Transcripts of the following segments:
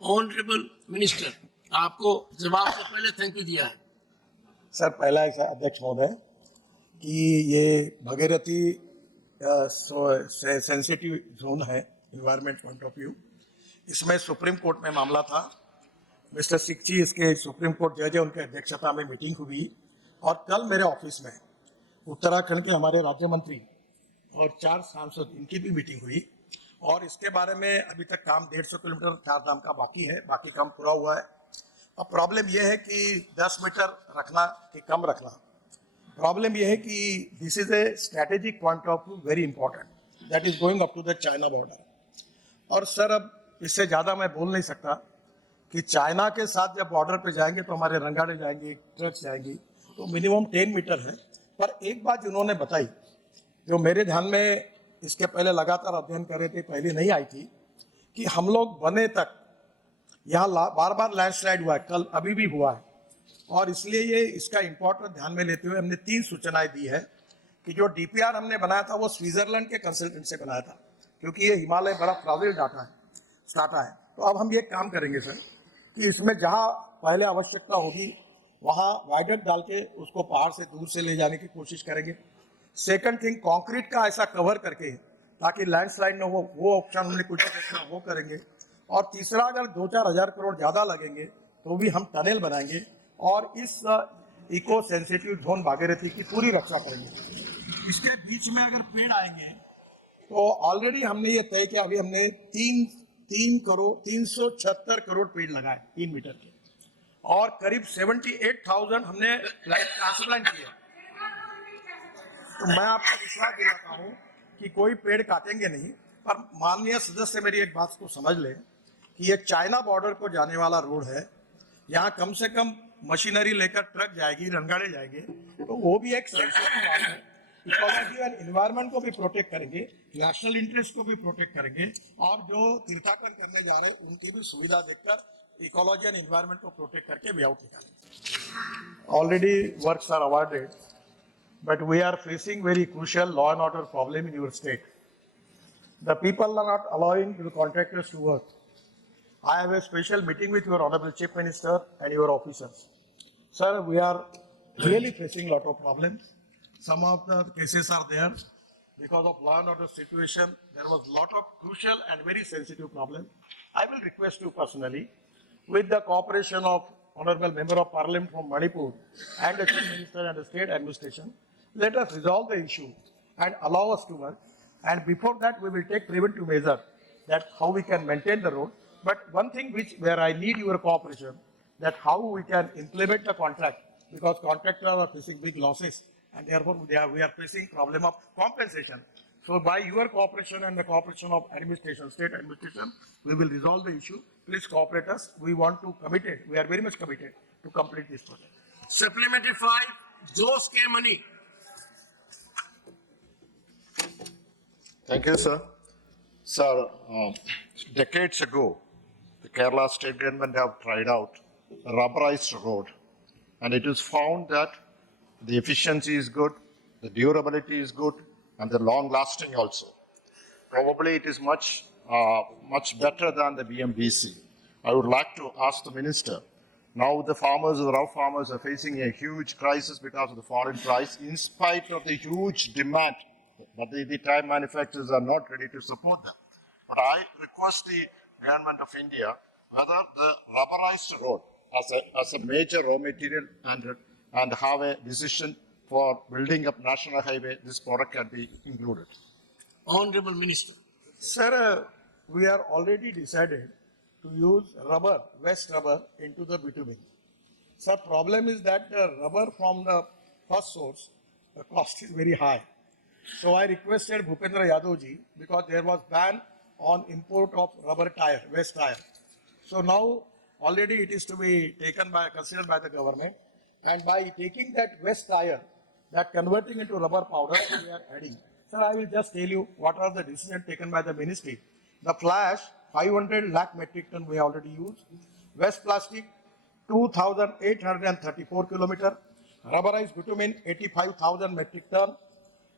Honourable minister, आपको जवाब से पहले थैंक यू दिया है। सर, पहला ऐसा अध्यक्ष महोदय कि ये भगीरथी सेंसिटिव जोन है इन्वायरमेंट पॉइंट ऑफ व्यू। इसमें सुप्रीम कोर्ट में मामला था। मिस्टर सिक्ची इसके सुप्रीम कोर्ट जज है, उनकी अध्यक्षता में मीटिंग हुई और कल मेरे ऑफिस में उत्तराखंड के हमारे राज्य मंत्री और 4 सांसद, इनकी भी मीटिंग हुई और इसके बारे में अभी तक काम 150 किलोमीटर चारधाम का बाकी है, बाकी काम पूरा हुआ है। अब प्रॉब्लम यह है कि 10 मीटर रखना कि कम रखना। प्रॉब्लम यह है कि this is a strategic point of view, very important, that is going up to the China border. और सर, अब इससे ज़्यादा मैं बोल नहीं सकता कि चाइना के साथ जब बॉर्डर पे जाएंगे तो हमारे रंगाड़े जाएंगे, ट्रक्स जाएंगी, तो मिनिमम 10 मीटर है। पर एक बात जिन्होंने बताई जो मेरे ध्यान में इसके पहले लगातार अध्ययन कर रहे थे, पहले नहीं आई थी, कि हम लोग बने तक यहाँ बार बार लैंडस्लाइड हुआ है, कल अभी भी हुआ है। और इसलिए ये इसका इम्पोर्टेंट ध्यान में लेते हुए हमने 3 सूचनाएं दी है कि जो डीपीआर हमने बनाया था वो स्विट्जरलैंड के कंसल्टेंट से बनाया था, क्योंकि ये हिमालय बड़ा फ्राजिल डाटा है। तो अब हम ये काम करेंगे सर कि इसमें जहाँ पहले आवश्यकता होगी वहाँ वाइडक्ट डाल के उसको पहाड़ से दूर से ले जाने की कोशिश करेंगे। सेकंड थिंग, कंक्रीट का ऐसा कवर करके ताकि लैंडस्लाइड न हो, वो ऑप्शन हमने कुछ वो करेंगे। और तीसरा, अगर 2-4 हज़ार करोड़ ज़्यादा लगेंगे तो भी हम टनल बनाएंगे और इस इको सेंसिटिव जोन भागीरथी की पूरी रक्षा करेंगे। इसके बीच में अगर पेड़ आएंगे तो ऑलरेडी हमने ये तय किया, अभी हमने 376 करोड़ पेड़ लगाए 3 मीटर के, और करीब 78,000 हमने ट्रांसप्लांट किया। तो मैं आपको विश्वास दिलाता हूँ कि कोई पेड़ काटेंगे नहीं। पर माननीय सदस्य मेरी एक बात को समझ ले कि ये चाइना बॉर्डर को जाने वाला रोड है, यहाँ कम से कम मशीनरी लेकर ट्रक जाएगी, रंगाड़े जाएंगे, तो वो भी एक सेंसिटिव बात है। इकोलॉजी एंड एनवायरनमेंट को भी प्रोटेक्ट करेंगे, नेशनल इंटरेस्ट को भी प्रोटेक्ट करेंगे, और जो तीर्थाटन करने जा रहे हैं उनकी भी सुविधा देखकर इकोलॉजी एंड एनवायरनमेंट को प्रोटेक्ट करके वे आउट निकालेंगे। Already works are awarded, but we are facing very crucial law and order problem in your state. The people are not allowing the contractors to work. I have a special meeting with your Honorable Chief Minister and your officers. Sir, we are really facing a lot of problems. Some of the cases are there because of law and order situation. There was a lot of crucial and very sensitive problems. I will request you personally, with the cooperation of Honorable Member of Parliament from Manipur and the Chief Minister and the State Administration, let us resolve the issue and allow us to work. And before that, we will take preventive measure that how we can maintain the road. But one thing where I need your cooperation, that how we can implement the contract, because contractors are facing big losses and therefore we are facing problem of compensation. So by your cooperation and the cooperation of administration, state administration, we will resolve the issue. Please cooperate us. We want to committed. We are very much committed to complete this project. Supplementary 5, Jose K. Money. Thank you, sir. Sir, decades ago, the Kerala state government have tried out a rubberized road, and it is found that the efficiency is good, the durability is good, and the long lasting also. Probably it is much better than the BMBC. I would like to ask the minister, now the farmers, the raw farmers are facing a huge crisis because of the foreign price, in spite of the huge demand, but the tire manufacturers are not ready to support them. But I request the government of India whether the rubberized road as a major raw material and have a decision for building up national highway, this product can be included. Honorable Minister. Sir, we are already decided to use rubber, waste rubber into the bitumen. Sir, problem is that the rubber from the first source, the cost is very high. So I requested Bhupendra Yadav ji, because there was ban on import of rubber tire, waste tire. So now already it is to be considered by the government, and by taking that waste tire, that converting into rubber powder, we are adding. Sir, I will just tell you what are the decisions taken by the ministry. The flash, 500 lakh metric ton we already used. Waste plastic, 2,834 kilometer. Rubberized bitumen, 85,000 metric ton.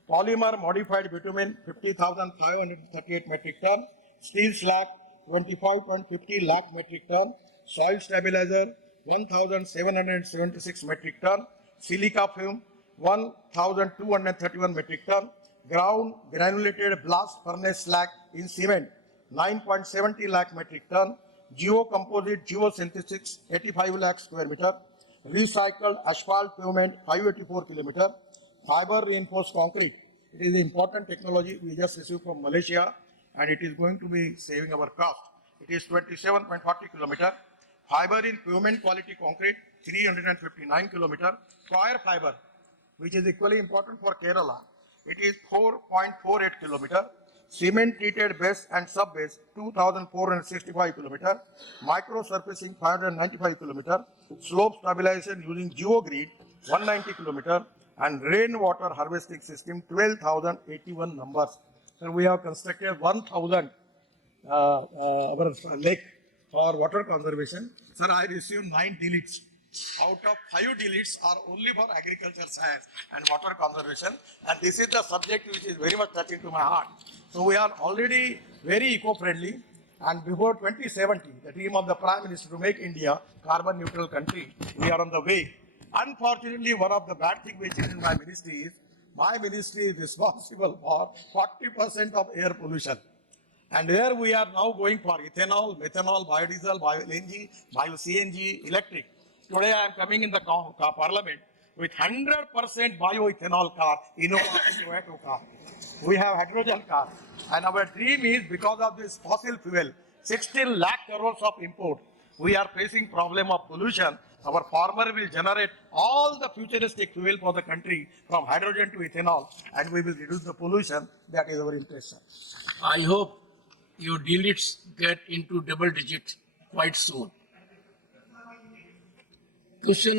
Polymer modified bitumen, 50,538 metric ton. Steel slag, 25.50 lakh metric ton, soil stabilizer 1,776 metric ton, silica film 1,231 metric ton, ground granulated blast furnace slag in cement 9.70 lakh metric ton, geocomposite geosynthesis 85 lakh square meter, recycled asphalt pavement 584 kilometer, fiber reinforced concrete. It is an important technology we just received from Malaysia and it is going to be saving our cost. It is 27.40 kilometer. Fiber in pavement quality concrete 359 kilometer. Coir fiber, which is equally important for Kerala. It is 4.48 kilometer. Cement treated base and sub base 2,465 kilometer. Micro surfacing 595 kilometer. Slope stabilization using geogrid 190 kilometer. And rainwater harvesting system 12,081 numbers. So we have constructed 1,000 our lake for water conservation. Sir, I received 9 deletes. Out of 5 deletes are only for agriculture science and water conservation. And this is the subject which is very much touching to my heart. So we are already very eco-friendly. And before 2070, the dream of the Prime Minister to make India carbon neutral country, we are on the way. Unfortunately, one of the bad things which is in my ministry is responsible for 40% of air pollution. And there we are now going for ethanol, methanol, biodiesel, bio-LNG, bio-CNG, electric. Today I am coming in the parliament with 100% bioethanol car, Innova Toyota car. We have hydrogen car. And our dream is because of this fossil fuel, 16 lakh crores of import, we are facing problem of pollution. Our farmer will generate all the futuristic fuel for the country from hydrogen to ethanol and we will reduce the pollution. That is our intention. I hope your deletes get into double digit quite soon. Question